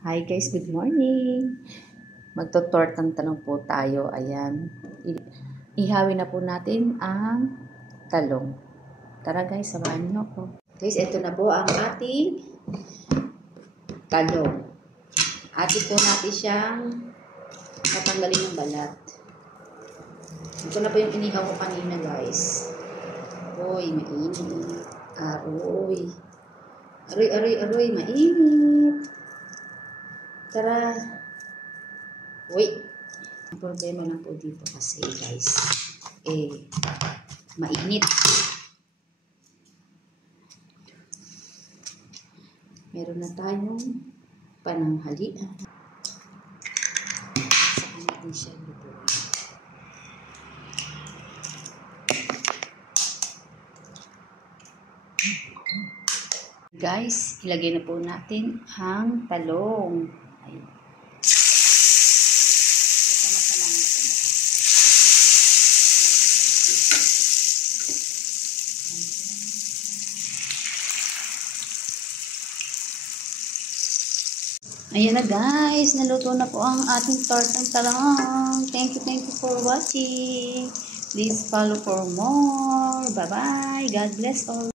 Hi guys, good morning. Magto-tortang tanong po tayo. Ayan. Ihawin na po natin ang talong. Tara guys, samahan niyo ako. Guys, ito na po ang ating talong. Atin po natin siyang natanggalin ng balat. Ito na po yung inihaw ko kanina guys. Uy, mainit. Aroy. Aroy, mainit. Tara. Uy. Ang problema lang po dito kasi guys, mainit. Meron na tayong pananghalian. Saan natin siya lutuin? Guys, ilagay na po natin ang talong. Ayan. Ayan na guys, naluto na po ang ating tortang talong. Thank you for watching. Please follow for more. Bye-bye. God bless all.